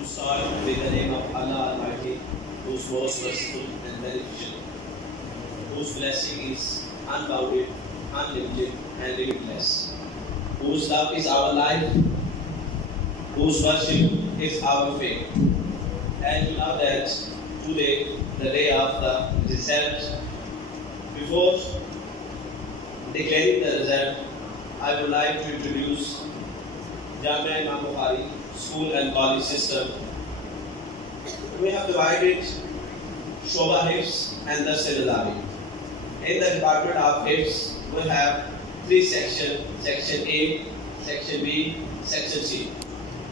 to start with the name of Allah Almighty, who is most merciful and beneficent, whose blessing is unbounded, unlimited, and limitless, whose love is our life, whose worship is our faith. And you know that today, the day of the result, before declaring the result, I would like to introduce Jamia Imam Bukhari School and College System. We have divided Shoba Hifz and Dars Nizami. In the department of Hifz, we have three sections: Section A, Section B, Section C.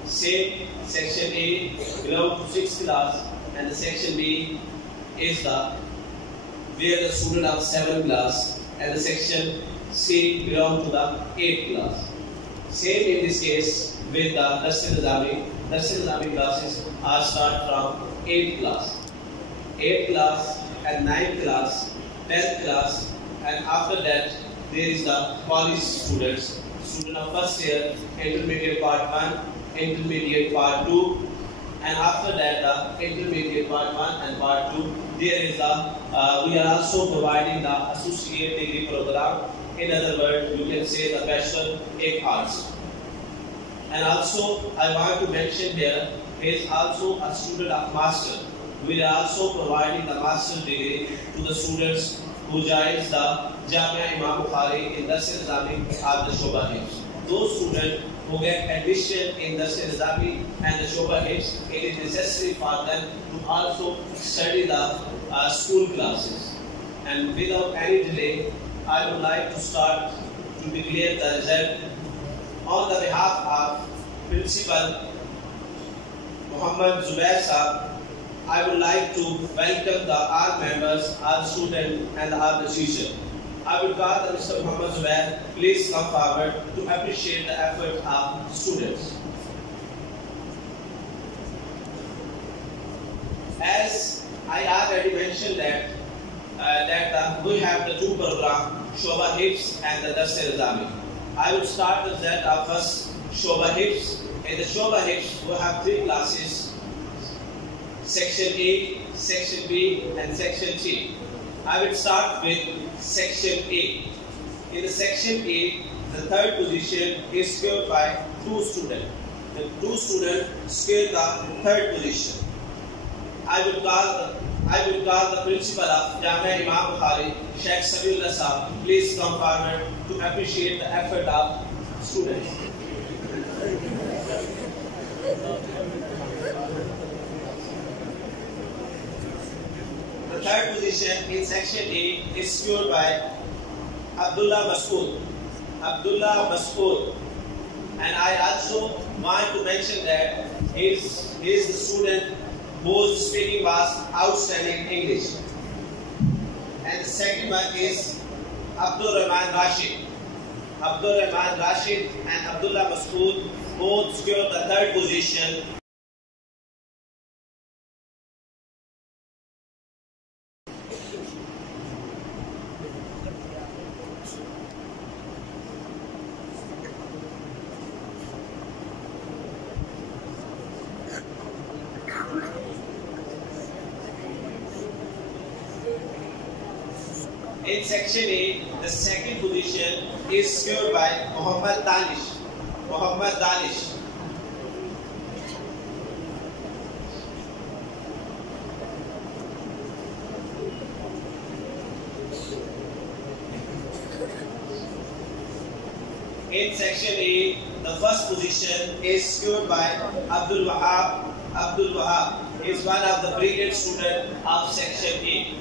Say Section A belongs to 6th class, and the Section B is where the student of 7th class, and the Section C belongs to the 8th class. Same in this case with the Dars Nizami. Dars Nizami classes are start from 8th class. 8th class and 9th class, 10th class, and after that there is the college students. Student of first year, intermediate part 1, intermediate part 2, and after that the intermediate part 1 and part 2. There is we are also providing the associate degree program. In other words, you can say the Bachelor in Arts. And also, I want to mention here, is also a student of Master. We are also providing the Master degree to the students who joins the Jamia Imam Bukhari in Dars Nizami or the Shoba Hifz. Those students who get admission in Dars Nizami and the Shoba Hifz, it is necessary for them to also study the school classes. And without any delay, I would like to start to declare the result. On the behalf of Principal Muhammad Zubair Sahab, I would like to welcome all members, all students, and all the teachers. I would call Mr. Muhammad Zubair, please come forward to appreciate the effort of students. As I already mentioned that we have the two programs, Shoba Hifz and the Dars Nizami. I will start the result of first Shoba Hifz. In the Shoba Hifz, we have three classes: Section A, Section B, and Section C. I will start with Section A. In the Section A, the third position is secured by two students. The two students secure the third position. I will call the principal of Jamia Imam Bukhari, Sheikh Sabiullah Sahab. Please come forward to appreciate the effort of students. The third position in Section A is secured by Abdullah Masood. Abdullah Masood. And I also want to mention that he is the student whose speaking was outstanding English. And the second one is Abdul Rahman Rashid. Abdul Rahman Rashid and Abdullah Masood both secured the third position. In Section A, the second position is secured by Muhammad Danish. Muhammad Danish. In Section A, the first position is secured by Abdul Wahab. Abdul Wahab is one of the brilliant students of Section A.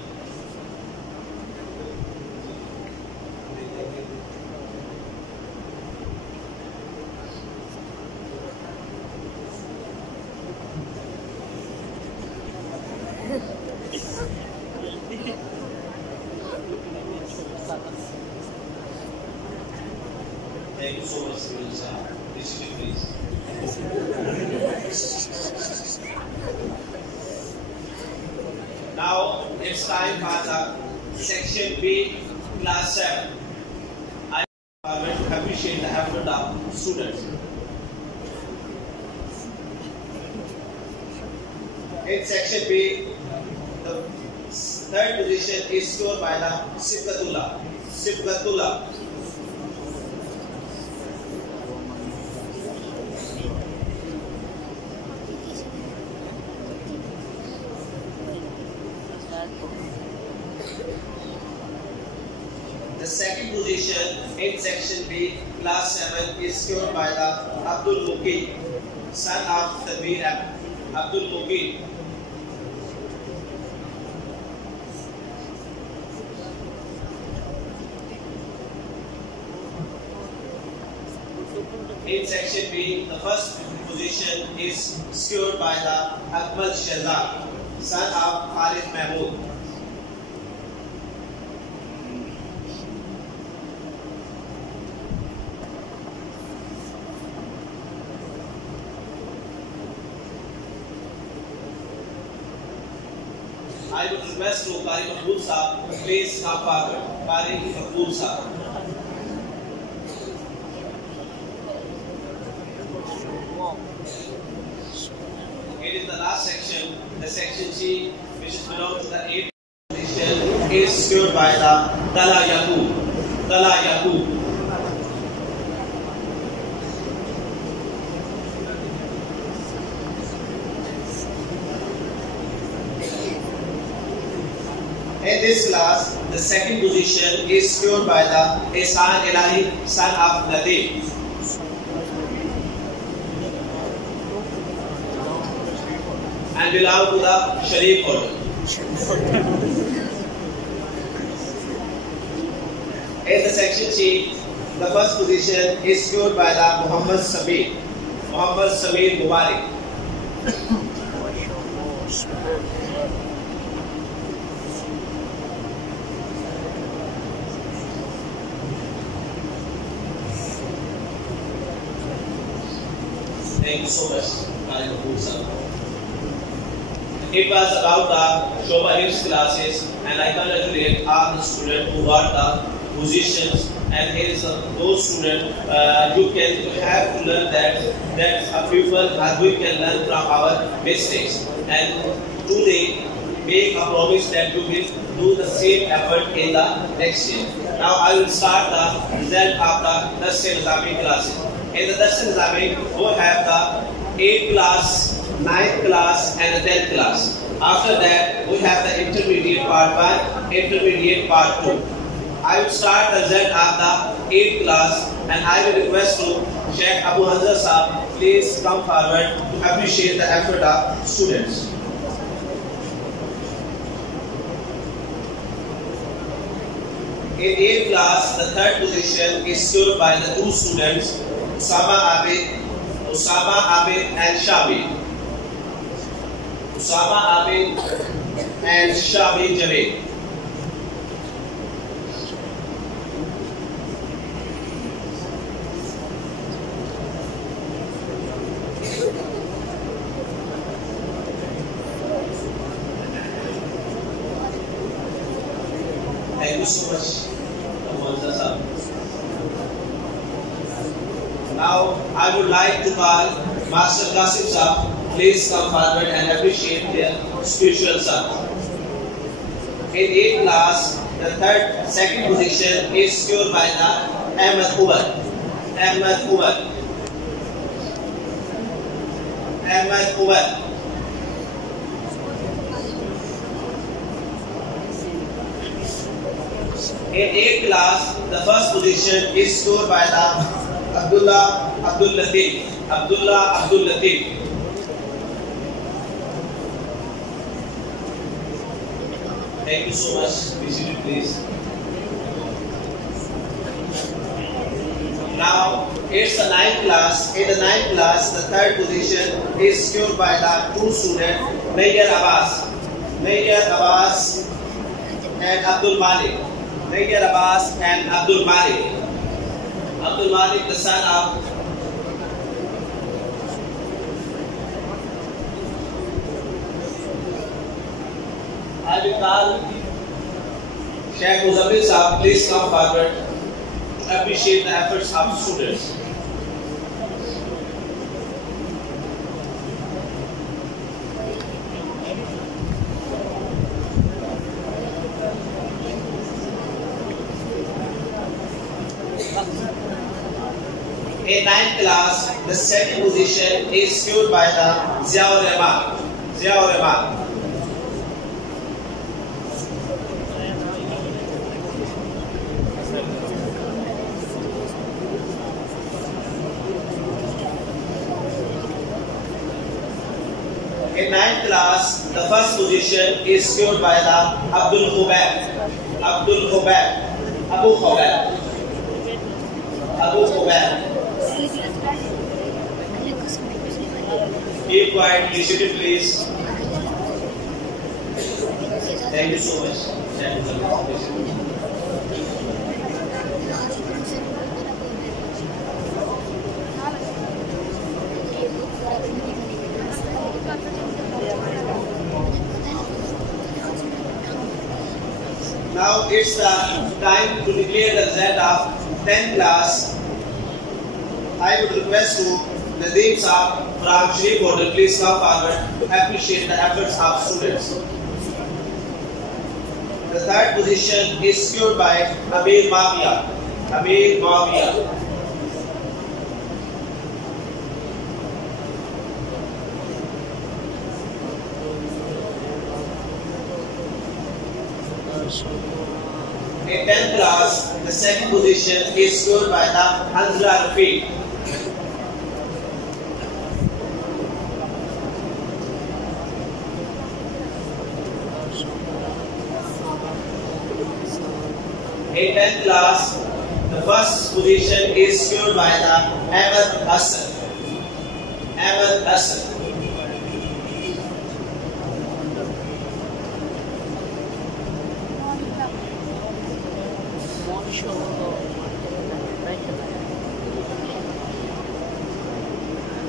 Thank you so much, sir. Please. Now it's time for the Section B, Class 7. I appreciate the effort of students. In section B, the third position is scored by the Sibghatullah. Sibghatullah. The second position in section B, class 7, is scored by the Abdul Muqeen, son of Tanveer Abdul Muqeen. In section B, the first position is secured by the Akmal Shahzad, son of Khalid Mahmood. I would request to Qari Mahmood Sahab to please come forward. Qari Mahmood Sahab. It is the last section, the section C, which is belongs to the 8th position, is secured by the Tala Yaqub. Tala Yaqub. In this class, the second position is secured by the Ihsan Elahi, son of Nadeem. And belong to the Sharif order. In the section C, the first position is secured by the Muhammad Samir. Muhammad Samir Mubarak. Thank you so much, Qari Mahmood Sahab. It was about the Shoba Hifz classes, and I congratulate all the students who got the positions. And here is those students you can have to learn that a people we can learn from our mistakes. And today make a promise that you will do the same effort in the next year. Now I will start the result of the Dars-e-Nizami classes. In the Dars-e-Nizami, we have the 8th class, 9th class and the 10th class. After that, we have the intermediate part 1, intermediate part 2. I will start the result of the 8th class, and I will request to Sheikh Abu Hamza Sahab, please come forward to appreciate the effort of students. In 8th class, the third position is secured by the two students, Usama Abid and Shabir. Usama Abid and Shabir Javed. Thank you so much, Hamza Sahab. Now, I would like to call Master Qasim Sahab. Please come forward and appreciate their spiritual sir. In 8th class, the second position is secured by the Ahmed Umar. Ahmed Umar. Ahmed Umar. In 8th class, the first position is scored by the Abdullah Abdul Latif. Abdullah Abdul Latif. Thank you so much. Be seated, please. Now, it's the 9th class. In the 9th class, the third position is secured by the two students, Nayyar Abbas. Nayyar Abbas and Abdul Malik. Nayyar Abbas and Abdul Malik. Abdul Malik, the son of I will call Sheikh Muzammil Sahab, please come forward to appreciate the efforts of students. ninth class, the second position is secured by the Ziaur Rahman. Ziaur Rahman. In ninth class, the first position is secured by the Abdul Khubaib. Abdul Khubaib. Abu Khubaib. Abu Khubaib. Be quiet, be seated, please. Thank you so much. Now it's the time to declare the result of 10th class. I would request to Nadeem Saab from Shree Hotel, please come forward to appreciate the efforts of students. The third position is secured by Amir Mavia. Amir Mavia. In 10th class, the second position is secured by the Hanzla Rafiq. In 10th class, the first position is secured by the Ahmed Hassan. Ahmed Hassan.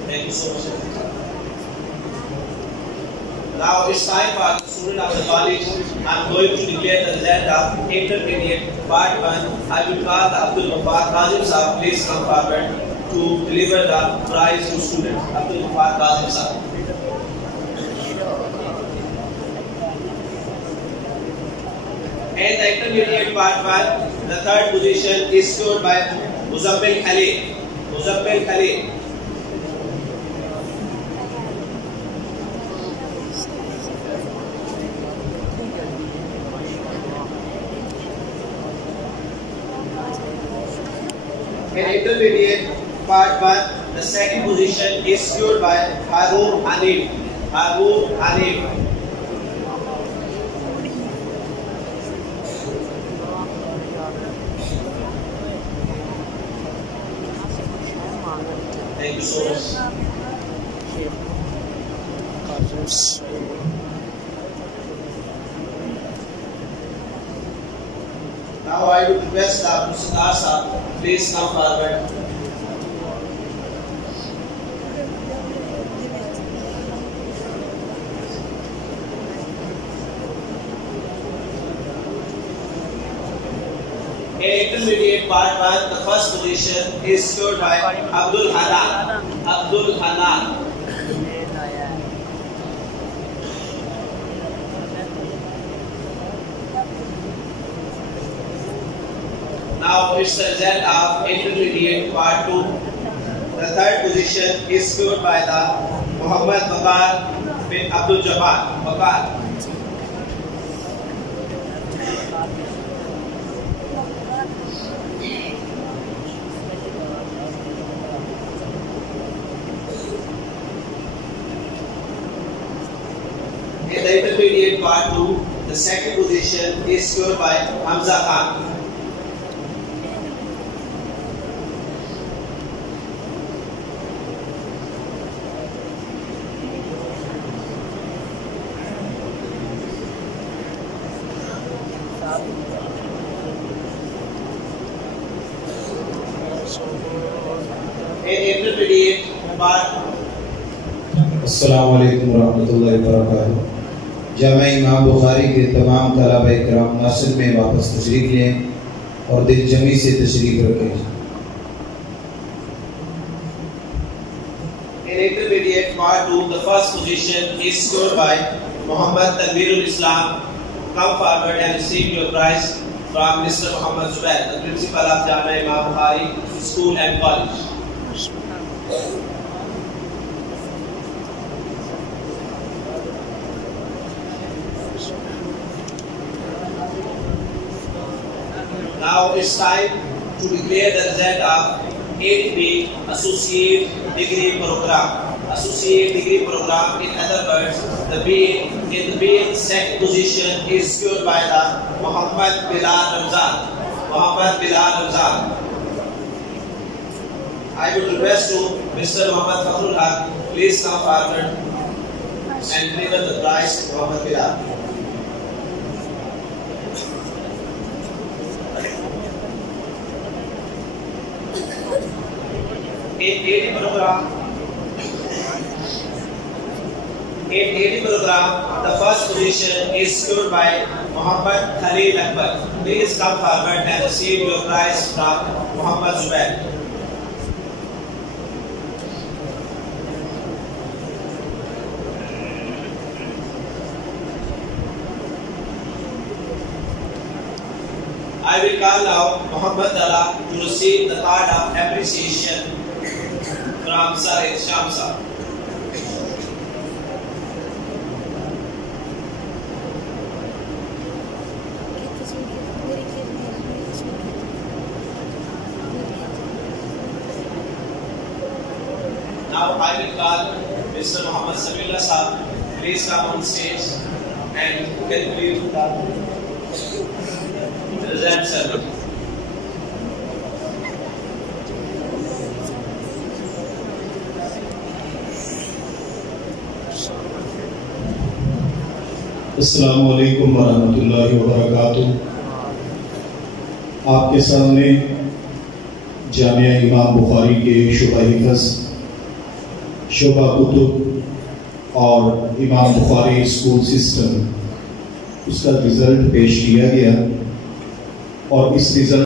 Thank you so much. Now it's time for the student of the college. I'm going to declare the result of intermediate part 1. I will call the Abdul Ghaffar Kazim Saab. Please come forward to deliver the prize to students. Abdul Ghaffar Kazim Saab. And the intermediate part 1, the third position is secured by Muzammil Khalil. Muzammil Khalil. In intermediate part 1, the second position is secured by Harun Hanif. Harun Hanif. Thank you so much. Now I would request Abu Sadar Saab, please come forward. In intermediate part 1, the first position is secured by Abdul Hanan. Abdul Hanan. Now it's the result of intermediate part 2. The third position is secured by the Muhammad Bakar bin Abdul Jabbar. Bakar. In the intermediate part 2, the second position is secured by Hamza Khan. In intermediate part. अस्सलामु अलैकुम रहमतुल्लाहि व बरकातुहू। जामा इमाम बुखारी के तमाम तलबा इकराम मस्जिद में वापस तशरीफ लें और दिल जमी से तशरीफ रखें। In intermediate part 2, the first position is scored by Muhammad Tanveerul Islam. Come forward and receive your prize from Mr. Muhammad Zubair, the principal of Jama Imam Bukhari School and College. Now it's time to declare the result of 8B Associate Degree Program. Associate Degree Program, in other words, the BA second position is secured by the Muhammad Bilal Ramzan. Muhammad Bilal Ramzan. I would request to Mr. Muhammad Fakhrul Haq, please come forward and deliver the prize to Muhammad Bilal. In 80 program, the first position is secured by Muhammad Khalil Akbar. Please come forward and receive your prize from Muhammad Zubair. I will call now Muhammad Dala to receive the card of appreciation from Sir Shamsa. Now I will call Mr. Muhammad Sameelullah Sahab. Please come on stage and complete the result ceremony. अस्सलामु अलैकुम वरहमतुल्लाहि वबरकातुहू। आपके सामने जामिया इमाम बुखारी के शुबा हिफ़्ज़, शुबा कुतुब और इमाम Bukhari school system, उसका रिज़ल्ट पेश किया गया और इस रिज़ल्ट